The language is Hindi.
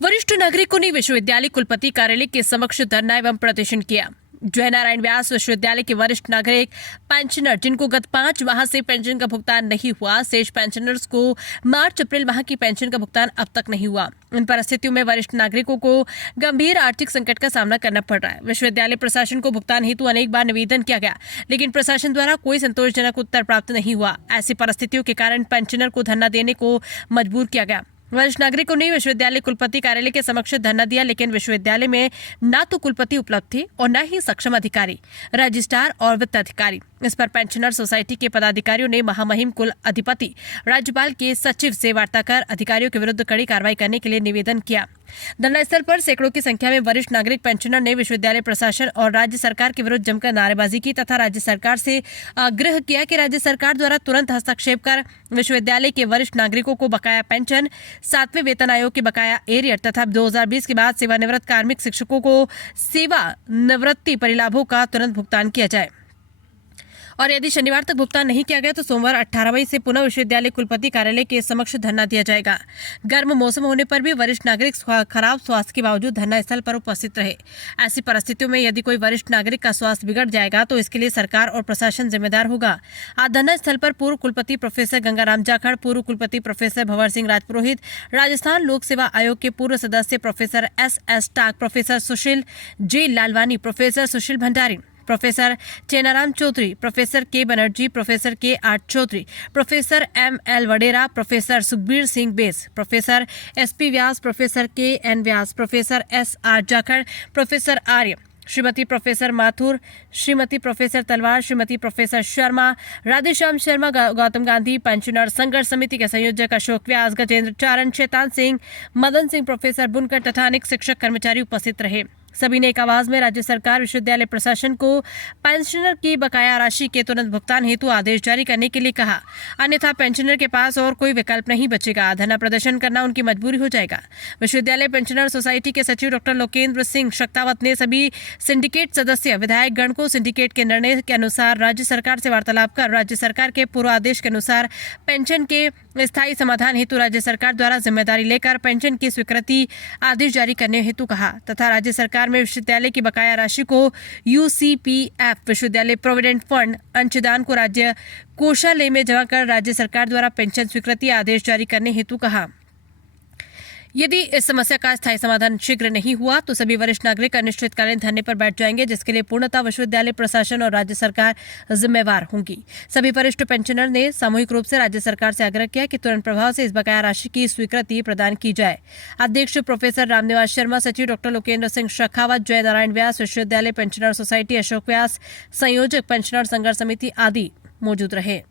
वरिष्ठ नागरिकों ने विश्वविद्यालय कुलपति कार्यालय के समक्ष धरना एवं प्रदर्शन किया। जयनारायण व्यास विश्वविद्यालय के वरिष्ठ नागरिक पेंशनर जिनको गत 5 माह से पेंशन का भुगतान नहीं हुआ, शेष पेंशनर्स को मार्च अप्रैल माह की पेंशन का भुगतान अब तक नहीं हुआ। इन परिस्थितियों में वरिष्ठ नागरिकों को गंभीर आर्थिक संकट का सामना करना पड़ रहा है। विश्वविद्यालय प्रशासन को भुगतान हेतु अनेक बार निवेदन किया गया, लेकिन प्रशासन द्वारा कोई संतोषजनक उत्तर प्राप्त नहीं हुआ। ऐसी परिस्थितियों के कारण पेंशनर को धरना देने को मजबूर किया गया। वरिष्ठ नागरिकों ने विश्वविद्यालय कुलपति कार्यालय के समक्ष धरना दिया, लेकिन विश्वविद्यालय में न तो कुलपति उपलब्ध थे और न ही सक्षम अधिकारी, रजिस्ट्रार और वित्त अधिकारी। इस पर पेंशनर सोसाइटी के पदाधिकारियों ने महामहिम कुल अधिपति राज्यपाल के सचिव से वार्ता कर अधिकारियों के विरुद्ध कड़ी कार्रवाई करने के लिए निवेदन किया। धरना स्थल पर सैकड़ों की संख्या में वरिष्ठ नागरिक पेंशनर ने विश्वविद्यालय प्रशासन और राज्य सरकार के विरुद्ध जमकर नारेबाजी की तथा राज्य सरकार से आग्रह किया कि राज्य सरकार द्वारा तुरंत हस्तक्षेप कर विश्वविद्यालय के वरिष्ठ नागरिकों को बकाया पेंशन, 7वें वेतन आयोग के बकाया एरियर तथा 2020 के बाद सेवानिवृत्त कार्मिक शिक्षकों को सेवानिवृत्ति परिलाभों का तुरंत भुगतान किया जाए और यदि शनिवार तक भुगतान नहीं किया गया तो सोमवार 18 मई से पुनः विश्वविद्यालय कुलपति कार्यालय के समक्ष धरना दिया जाएगा। गर्म मौसम होने पर भी वरिष्ठ नागरिक खराब स्वास्थ्य के बावजूद धरना स्थल पर उपस्थित रहे। ऐसी परिस्थितियों में यदि कोई वरिष्ठ नागरिक का स्वास्थ्य बिगड़ जाएगा तो इसके लिए सरकार और प्रशासन जिम्मेदार होगा। आज धरना स्थल पर पूर्व कुलपति प्रोफेसर गंगाराम जाखड़, पूर्व कुलपति प्रोफेसर भंवर सिंह राजपुरोहित, राजस्थान लोक सेवा आयोग के पूर्व सदस्य professor S Tak, professor Sushil J Lalwani, professor Sushil Bhandari, professor Chenaram Choudhary, professor K Banerjee, professor K R Choudhary, professor ML Vadera, professor Sukhbir Singh बेस, professor SP Vyas, professor KN Vyas, professor SR Jakhar, professor Arya, Shrimati professor Mathur, Shrimati professor Talwar, Shrimati professor Sharma, Radheshyam Sharma, Gautam Gandhi, pensioner Sangharsh Samiti के संयोजक अशोक व्यास, गजेंद्र चारण, शैतान सिंह, मदन सिंह, प्रोफेसर बुनकर तथा अनेक शिक्षक कर्मचारी उपस्थित रहे। सभी ने एक आवाज में राज्य सरकार, विश्वविद्यालय प्रशासन को पेंशनर की बकाया राशि के तुरंत भुगतान हेतु आदेश जारी करने के लिए कहा, अन्यथा पेंशनर के पास और कोई विकल्प नहीं बचेगा। धरना प्रदर्शन करना उनकी मजबूरी हो जाएगा। विश्वविद्यालय पेंशनर सोसाइटी के सचिव डॉक्टर लोकेंद्र सिंह शक्तावत ने सभी सिंडिकेट सदस्य विधायक गण को सिंडिकेट के निर्णय के अनुसार राज्य सरकार से वार्तालाप कर राज्य सरकार के पूर्व आदेश के अनुसार पेंशन के स्थायी समाधान हेतु राज्य सरकार द्वारा जिम्मेदारी लेकर पेंशन की स्वीकृति आदेश जारी करने हेतु कहा तथा राज्य सरकार में विश्वविद्यालय की बकाया राशि को UCPF विश्वविद्यालय प्रोविडेंट फंड अंशदान को राज्य कोषालय में जमा कर राज्य सरकार द्वारा पेंशन स्वीकृति आदेश जारी करने हेतु कहा। यदि इस समस्या का स्थायी समाधान शीघ्र नहीं हुआ तो सभी वरिष्ठ नागरिक अनिश्चितकालीन धरने पर बैठ जाएंगे, जिसके लिए पूर्णतः विश्वविद्यालय प्रशासन और राज्य सरकार जिम्मेवार होंगी। सभी वरिष्ठ पेंशनर ने सामूहिक रूप से राज्य सरकार से आग्रह किया कि तुरंत प्रभाव से इस बकाया राशि की स्वीकृति प्रदान की जाए। अध्यक्ष प्रोफेसर रामनिवास शर्मा, सचिव डॉक्टर लोकेंद्र सिंह शेखावत, जयनारायण व्यास, विश्वविद्यालय पेंशनर सोसाइटी अशोक व्यास, संयोजक पेंशनर संघर्ष समिति आदि मौजूद रहे।